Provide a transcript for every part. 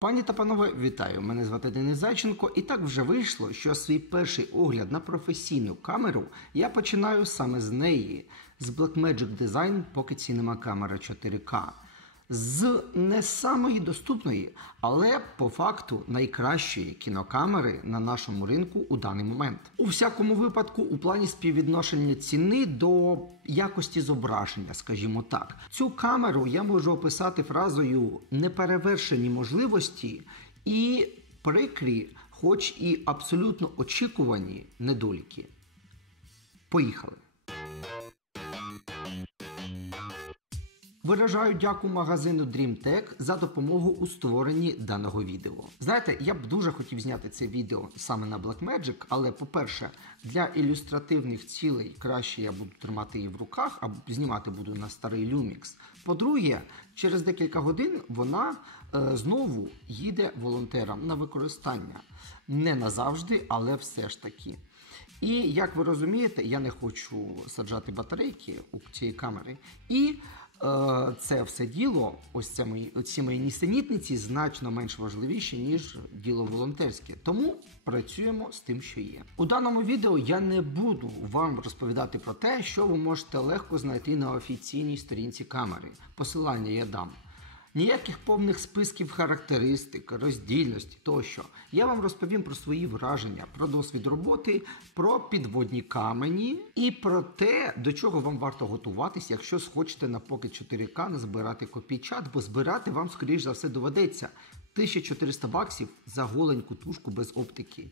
Пані та панове, вітаю! Мене звати Денис Зайченко, і так вже вийшло, що свій перший огляд на професійну камеру я починаю саме з неї, з Blackmagic Design Pocket Cinema Camera 4K. З не самої доступної, але по факту найкращої кінокамери на нашому ринку у даний момент. У всякому випадку, у плані співвідношення ціни до якості зображення, скажімо так. Цю камеру я можу описати фразою «неперевершені можливості» і прикрі, хоч і абсолютно очікувані недоліки. Поїхали! Виражаю дяку магазину DreamTech за допомогу у створенні даного відео. Знаєте, я б дуже хотів зняти це відео саме на Blackmagic, але, по-перше, для ілюстративних цілей краще я буду тримати її в руках, або знімати буду на старий Lumix. По-друге, через декілька годин вона знову їде волонтерам на використання. Не назавжди, але все ж таки. І, як ви розумієте, я не хочу саджати батарейки у цієї камери. І це все діло, ці мої нісенітниці, значно менш важливіші, ніж діло волонтерське. Тому працюємо з тим, що є. У даному відео я не буду вам розповідати про те, що ви можете легко знайти на офіційній сторінці камери. Посилання я дам. Ніяких повних списків характеристик, роздільності тощо. Я вам розповім про свої враження, про досвід роботи, про підводні камені і про те, до чого вам варто готуватись, якщо схочете на Pocket 4K не збирати копійчат, бо збирати вам, скоріш за все, доведеться. 1400 баксів за голеньку тушку без оптики.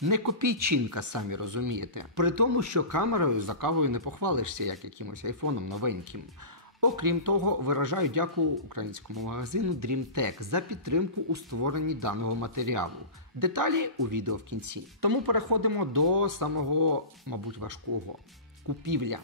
Не копійчинка, самі розумієте. При тому, що камерою за кавою не похвалишся, як якимось айфоном новеньким. Окрім того, виражаю дяку українському магазину DreamTech за підтримку у створенні даного матеріалу. Деталі у відео в кінці. Тому переходимо до самого, мабуть, важкого – купівля.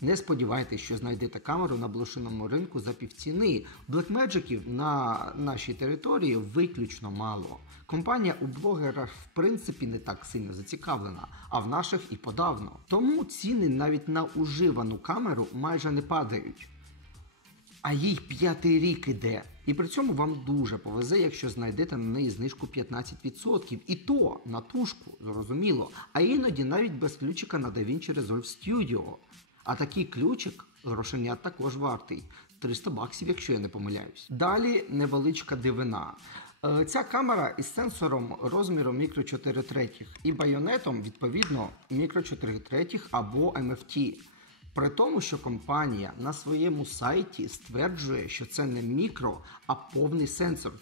Не сподівайтесь, що знайдете камеру на блошиному ринку за півціни. Blackmagic'ів на нашій території виключно мало. Компанія у блогера в принципі не так сильно зацікавлена, а в наших і подавно. Тому ціни навіть на уживану камеру майже не падають. А їй 5-й рік іде. І при цьому вам дуже повезе, якщо знайдете на неї знижку 15%. І то на тушку, зрозуміло. А іноді навіть без ключика на DaVinci Resolve Studio. А такий ключик грошенят також вартий. 300 баксів, якщо я не помиляюсь. Далі невеличка дивина. Ця камера із сенсором розміром мікро 4 третіх і байонетом, відповідно, мікро 4 третіх або MFT. При тому, що компанія на своєму сайті стверджує, що це не мікро, а повний сенсор,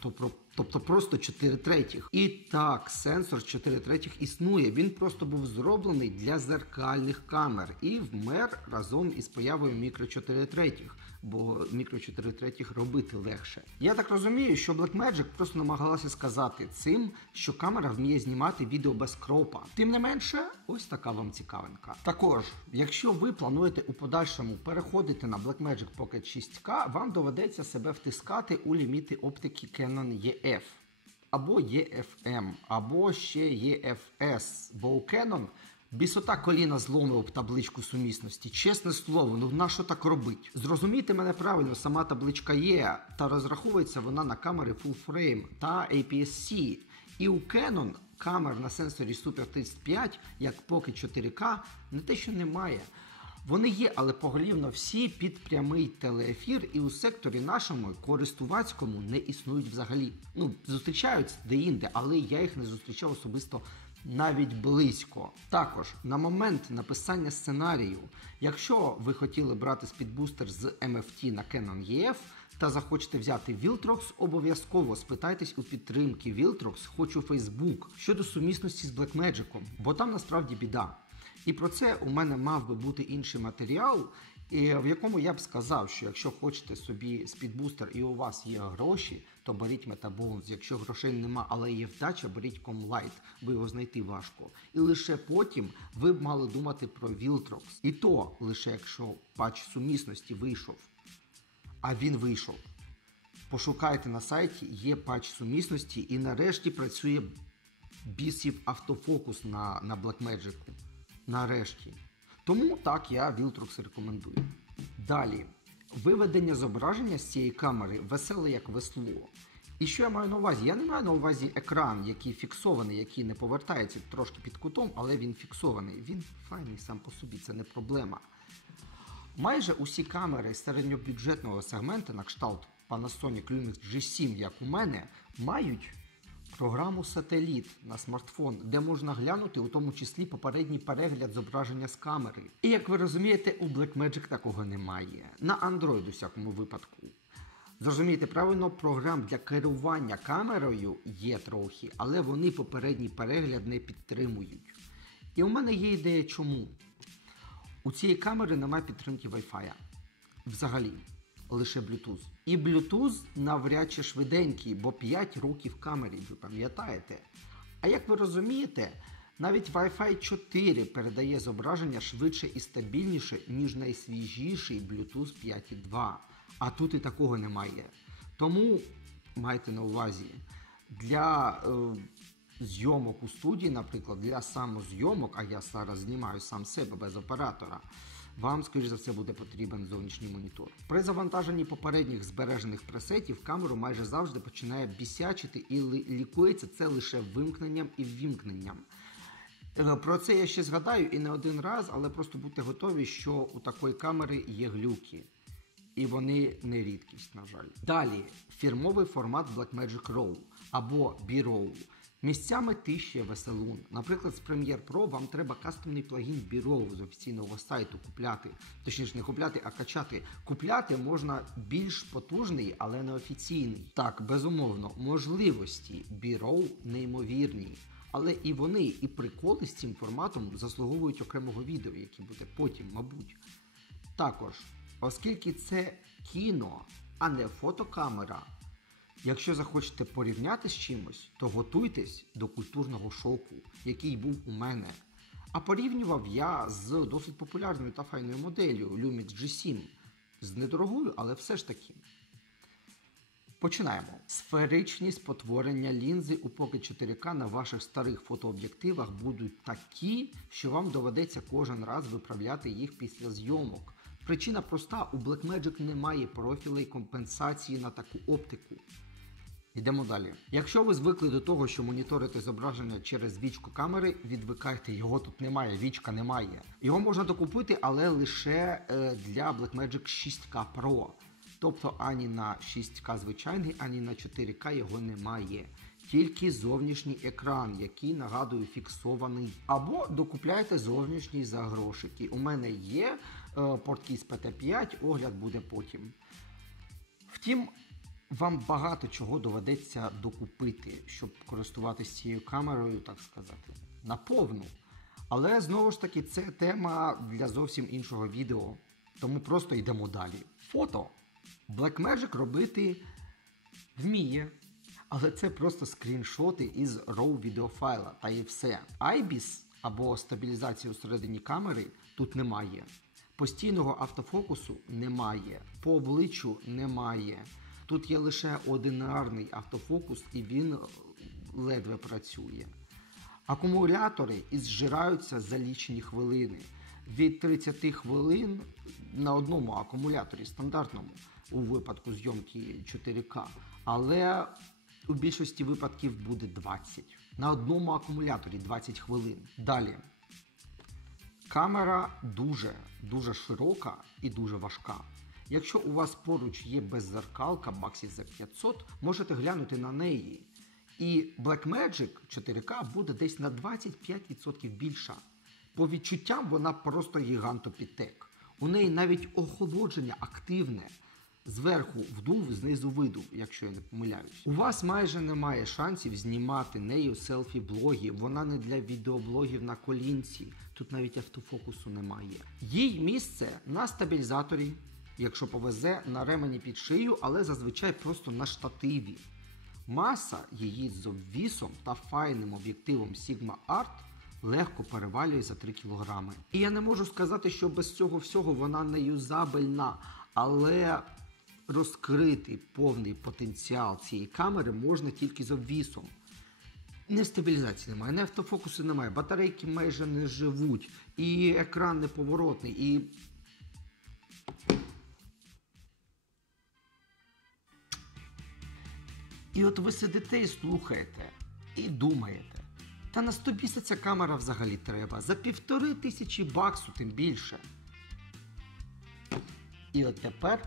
тобто просто 4 третіх. І так, сенсор 4 третіх існує, він просто був зроблений для зеркальних камер і вмер разом із появою мікро 4 третіх, бо мікро 4 третіх робити легше. Я так розумію, що Blackmagic просто намагалася сказати цим, що камера вміє знімати відео без кропа. Тим не менше, ось така вам цікавинка. Також, якщо ви плануєте у подальшому переходити на Blackmagic Pocket 6K, вам доведеться себе втискати у ліміти оптики Canon EF, або EFM, або ще EFS, бо у Canon бісота коліна зломив об табличку сумісності. Чесне слово, ну нащо так робить? Зрозумійте мене правильно, сама табличка є, та розраховується вона на камери Full Frame та APS-C. І у Canon камер на сенсорі Super 35, як Pocket 4K, не те що немає. Вони є, але поголівно всі під прямий телеефір і у секторі нашому користувацькому не існують взагалі. Зустрічаються де-інде, але я їх не зустрічав особисто навіть близько. Також, на момент написання сценарію, якщо ви хотіли брати спідбустер з MFT на Canon EF та захочете взяти Viltrox, обов'язково спитайтесь у підтримки Viltrox, хоч у Facebook, щодо сумісності з Blackmagic'ом, бо там насправді біда. І про це у мене мав би бути інший матеріал, в якому я б сказав, що якщо хочете собі спідбустер і у вас є гроші, то беріть Metabones. Якщо грошей нема, але є вдача, беріть Comlight, бо його знайти важко. І лише потім ви б мали думати про Viltrox. І то лише якщо патч сумісності вийшов. А він вийшов. Пошукайте на сайті, є патч сумісності і нарешті працює бісів автофокус на Blackmagic'у. Нарешті. Тому так, я Viltrox рекомендую. Далі. Виведення зображення з цієї камери веселе як весло. І що я маю на увазі? Я не маю на увазі екран, який фіксований, який не повертається трошки під кутом, але він фіксований. Він файний сам по собі, це не проблема. Майже усі камери середньобюджетного сегменту на кшталт Panasonic Lumix G7, як у мене, мають програму «Сателіт» на смартфон, де можна глянути у тому числі попередній перегляд зображення з камери. І як ви розумієте, у Blackmagic такого немає. На Android у всякому випадку. Зрозумійте правильно, програм для керування камерою є трохи, але вони попередній перегляд не підтримують. І у мене є ідея чому. У цієї камери немає підтримки Wi-Fi. Взагалі. Лише Bluetooth. І Bluetooth навряд чи швиденький, бо 5 років камері, ви пам'ятаєте. А як ви розумієте, навіть Wi-Fi 4 передає зображення швидше і стабільніше, ніж найсвіжіший Bluetooth 5.2. А тут і такого немає. Тому майте на увазі, для зйомок у студії, наприклад, для самозйомок, а я зараз знімаю сам себе без оператора, вам, скоріш за все, буде потрібен зовнішній монітор. При завантаженні попередніх збережених пресетів камеру майже завжди починає бісячити і лікується це лише вимкненням і ввімкненням. Про це я ще згадаю і не один раз, але просто будьте готові, що у такої камери є глюки. І вони не рідкість, на жаль. Далі, фірмовий формат Blackmagic RAW або B-RAW. Місцями тища веселун. Наприклад, з Premiere Pro вам треба кастомний плагін B-RAW з офіційного сайту купляти. Точніше, не купляти, а качати. Купляти можна більш потужний, але не офіційний. Так, безумовно, можливості B-RAW неймовірні. Але і вони, і приколи з цим форматом заслуговують окремого відео, яке буде потім, мабуть. Також, оскільки це кіно, а не фотокамера, якщо захочете порівняти з чимось, то готуйтесь до культурного шоку, який був у мене. А порівнював я з досить популярною та файною моделлю Lumix G7. З недорогою, але все ж таки. Починаємо. Сферичні спотворення лінзи у Pocket 4K на ваших старих фотооб'єктивах будуть такі, що вам доведеться кожен раз виправляти їх після зйомок. Причина проста, у Blackmagic немає профілей компенсації на таку оптику. Йдемо далі. Якщо ви звикли до того, що моніторите зображення через вічко камери, відвикайте, його тут немає, вічка немає. Його можна докупити, але лише для Blackmagic 6K Pro. Тобто ані на 6К звичайний, ані на 4К його немає. Тільки зовнішній екран, який, нагадую, фіксований. Або докупляйте зовнішній за грошики. У мене є порткейс PT5, огляд буде потім. Втім, вам багато чого доведеться докупити, щоб користуватися цією камерою, так сказати, наповну. Але, знову ж таки, це тема для зовсім іншого відео. Тому просто йдемо далі. Фото. Blackmagic робити вміє, але це просто скріншоти із RAW відеофайла, та і все. IBIS або стабілізації всередині камери тут немає. Постійного автофокусу немає, по обличчю немає. Тут є лише одинарний автофокус і він ледве працює. Акумулятори зжираються за лічені хвилини. Від 30 хвилин на одному акумуляторі стандартному у випадку зйомки 4К. Але у більшості випадків буде 20. На одному акумуляторі 20 хвилин. Далі. Камера дуже широка і дуже важка. Якщо у вас поруч є беззеркалка Maxi Z500, можете глянути на неї. І Blackmagic 4K буде десь на 25% більша. По відчуттям вона просто гігантопітек. У неї навіть охолодження активне. Зверху вдув, знизу видув, якщо я не помиляюсь. У вас майже немає шансів знімати нею селфі-блоги. Вона не для відеоблогів на колінці. Тут навіть автофокусу немає. Їй місце на стабілізаторі, якщо повезе, на ремені під шию, але зазвичай просто на штативі. Маса її з обвісом та файним об'єктивом Sigma Art легко перевалює за 3 кг. І я не можу сказати, що без цього всього вона не юзабельна, але розкрити повний потенціал цієї камери можна тільки з обвісом. Не стабілізації немає, не автофокусу немає, батарейки майже не живуть, і екран неповоротний, і... І от ви сидите і слухаєте, і думаєте, та на 100 бісяця ця камера взагалі треба, за $1500 тим більше. І от тепер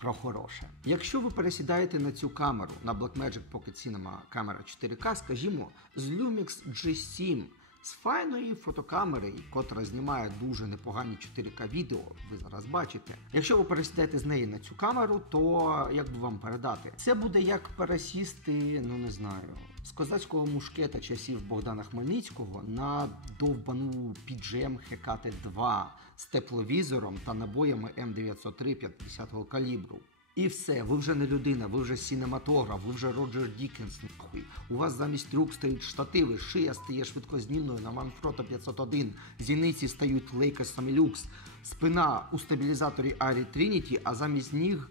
про хороше. Якщо ви пересідаєте на цю камеру, на Blackmagic Pocket Cinema камера 4К, скажімо, з Lumix G7, з файної фотокамери, котра знімає дуже непогані 4К відео, ви зараз бачите. Якщо ви пересідаєте з неї на цю камеру, то як би вам передати? Це буде як пересісти, ну не знаю, з козацького мушкета часів Богдана Хмельницького на довбану PGM HKT-2 з тепловізором та набоями М903 50-го калібру. І все, ви вже не людина, ви вже синематограф, ви вже Роджер Діккенс, нахуй. У вас замість рук стоять штативи, шия стає швидкознімною на Manfrotto 501, зіниці стають Leica Samilux, спина у стабілізаторі Arri Trinity, а замість ніг,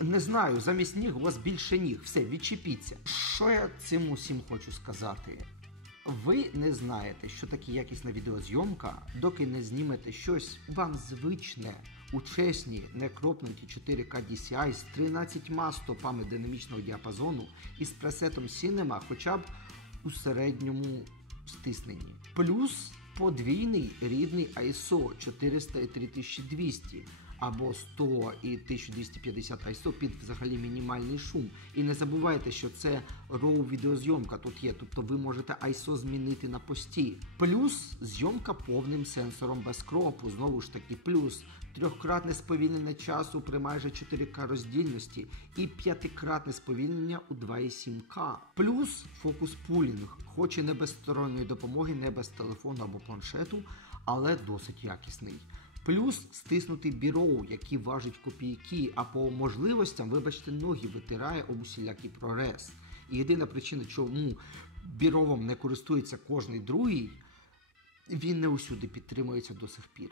не знаю, замість ніг у вас більше ніг. Все, відчепіться. Що я цим усім хочу сказати? Ви не знаєте, що таке якісна відеозйомка, доки не знімете щось вам звичне у чесній, некропнуті 4К DCI з 13 стопами динамічного діапазону і з пресетом Cinema хоча б у середньому стисненні. Плюс подвійний рідний ISO 400 і 3200 або 100 і 1250 ISO під взагалі мінімальний шум. І не забувайте, що це RAW відеозйомка тут є, тобто ви можете ISO змінити на пості. Плюс зйомка повним сенсором без кропу, знову ж таки, плюс трьохкратне сповільнення часу при майже 4К роздільності і 5-кратне сповільнення у 2,7К. Плюс фокус-пулінг, хоч і не без сторонньої допомоги, не без телефону або планшету, але досить якісний. Плюс стиснутий біроу, який важить копійки, а по можливостям, вибачте, ноги витирає об усілякий прорез. І єдина причина, чому біровом не користується кожний другий, він не усюди підтримується до сих пір.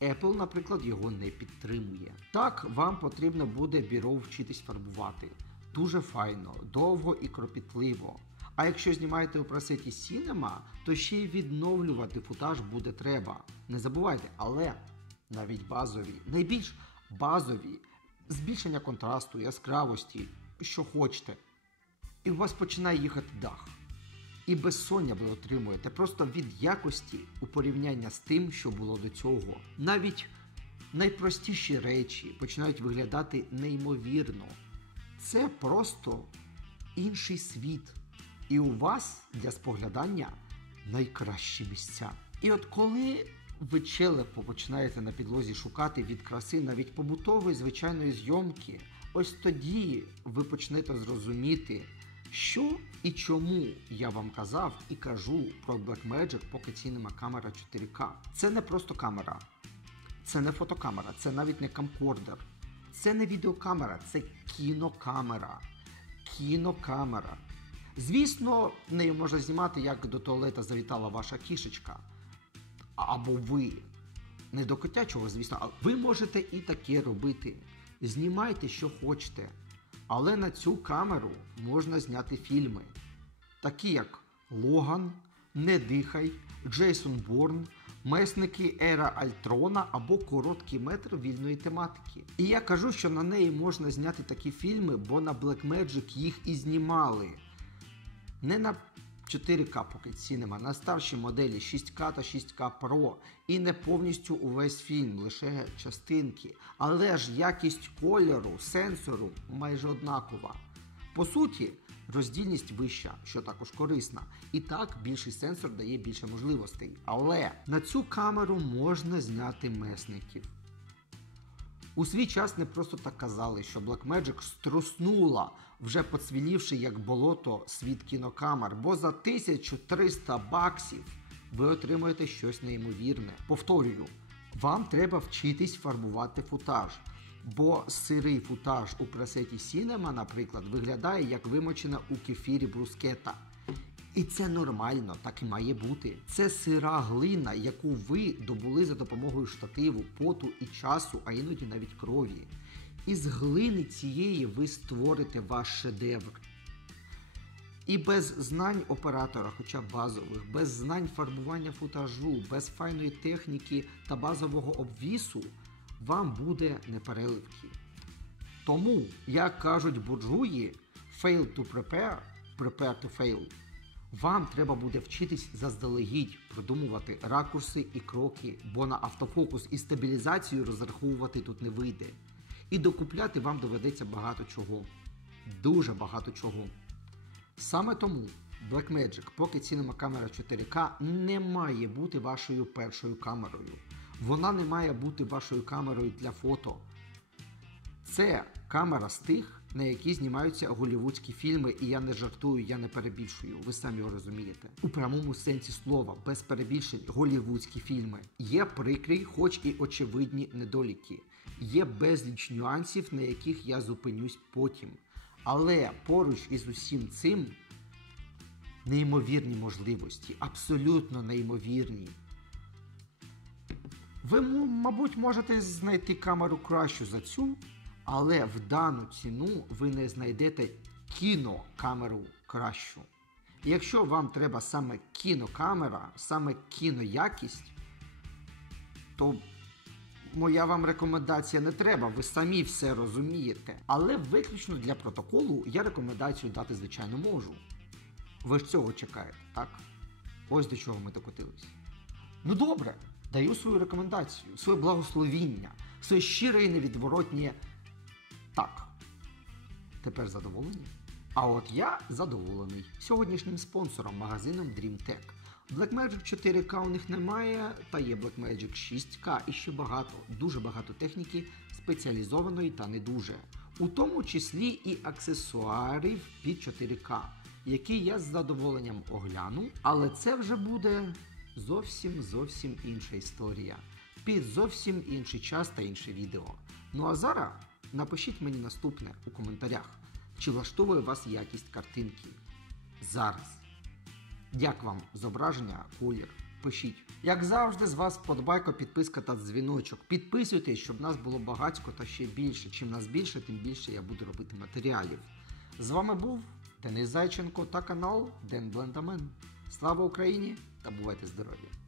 Apple, наприклад, його не підтримує. Так, вам потрібно буде біров вчитись фарбувати. Дуже файно, довго і кропітливо. А якщо знімаєте у пресеті Cinema, то ще й відновлювати футаж буде треба. Не забувайте, але навіть базові, найбільш базові, збільшення контрасту, яскравості, що хочете. І у вас починає їхати дах. І безсоння ви отримуєте просто від якості у порівняння з тим, що було до цього. Навіть найпростіші речі починають виглядати неймовірно. Це просто інший світ. І у вас для споглядання найкращі місця. І от коли ви челепо починаєте на підлозі шукати від краси навіть побутової звичайної зйомки, ось тоді ви почнете зрозуміти, що і чому я вам казав і кажу про Blackmagic Pocket Cinema камера 4К. Це не просто камера, це не фотокамера, це навіть не камкордер, це не відеокамера, це кінокамера. Кінокамера. Звісно, нею можна знімати, як до туалета завітала ваша кішечка. Або ви. Не до котячого, звісно, а ви можете і таке робити. Знімайте, що хочете. Але на цю камеру можна зняти фільми. Такі як Логан, Не дихай, Джейсон Борн, Месники Ера Альтрона або Короткий метр вільної тематики. І я кажу, що на неї можна зняти такі фільми, бо на Blackmagic їх і знімали. Не на 4К Pocket Cinema, на старшій моделі 6К та 6К Pro. І не повністю увесь фільм, лише частинки. Але ж якість кольору, сенсору майже однакова. По суті, роздільність вища, що також корисна. І так, більший сенсор дає більше можливостей. Але на цю камеру можна зняти месників. У свій час не просто так казали, що Blackmagic струснула, вже поцвілівши як болото світ кінокамер, бо за $1300 ви отримуєте щось неймовірне. Повторюю, вам треба вчитись фарбувати футаж, бо сирий футаж у пресеті Cinema, наприклад, виглядає як вимочена у кефірі брускета. І це нормально, так і має бути. Це сира глина, яку ви добули за допомогою штативу, поту і часу, а іноді навіть крові. Із глини цієї ви створите ваш шедевр. І без знань оператора, хоча б базових, без знань фарбування футажу, без файної техніки та базового обвісу, вам буде непереливки. Тому, як кажуть буржуї, fail to prepare, prepare to fail. Вам треба буде вчитись заздалегідь продумувати ракурси і кроки, бо на автофокус і стабілізацію розраховувати тут не вийде. І докупляти вам доведеться багато чого. Дуже багато чого. Саме тому Blackmagic Pocket Cinema Camera 4K не має бути вашою першою камерою. Вона не має бути вашою камерою для фото. Це камера з тих, на які знімаються голлівудські фільми, і я не жартую, я не перебільшую, ви самі розумієте. У прямому сенсі слова, без перебільшень, голлівудські фільми. Є прикрі, хоч і очевидні недоліки. Є безліч нюансів, на яких я зупинюсь потім. Але поруч із усім цим неймовірні можливості, абсолютно неймовірні. Ви, мабуть, можете знайти камеру кращу за цю, але в дану ціну ви не знайдете кінокамеру кращу. Якщо вам треба саме кінокамера, саме кіноякість, то моя вам рекомендація не треба, ви самі все розумієте. Але виключно для протоколу я рекомендацію дати, звичайно, можу. Ви ж цього чекаєте, так? Ось до чого ми докотились. Ну добре, даю свою рекомендацію, своє благословіння, своє щире і невідворотнє так. Тепер задоволені? А от я задоволений сьогоднішнім спонсором, магазином DreamTech. Blackmagic 4K у них немає, та є Blackmagic 6K і ще багато, дуже багато техніки спеціалізованої та не дуже. У тому числі і аксесуарів під 4К, які я з задоволенням огляну, але це вже буде зовсім інша історія. Під зовсім інший час та інше відео. Ну а зараз напишіть мені наступне у коментарях, чи влаштовує вас якість картинки. Зараз. Як вам зображення, колір? Пишіть. Як завжди, з вас вподобайка, підписка та дзвіночок. Підписуйтесь, щоб нас було багатько та ще більше. Чим нас більше, тим більше я буду робити матеріалів. З вами був Денис Зайченко та канал Ден Блендамен. Слава Україні та бувайте здорові!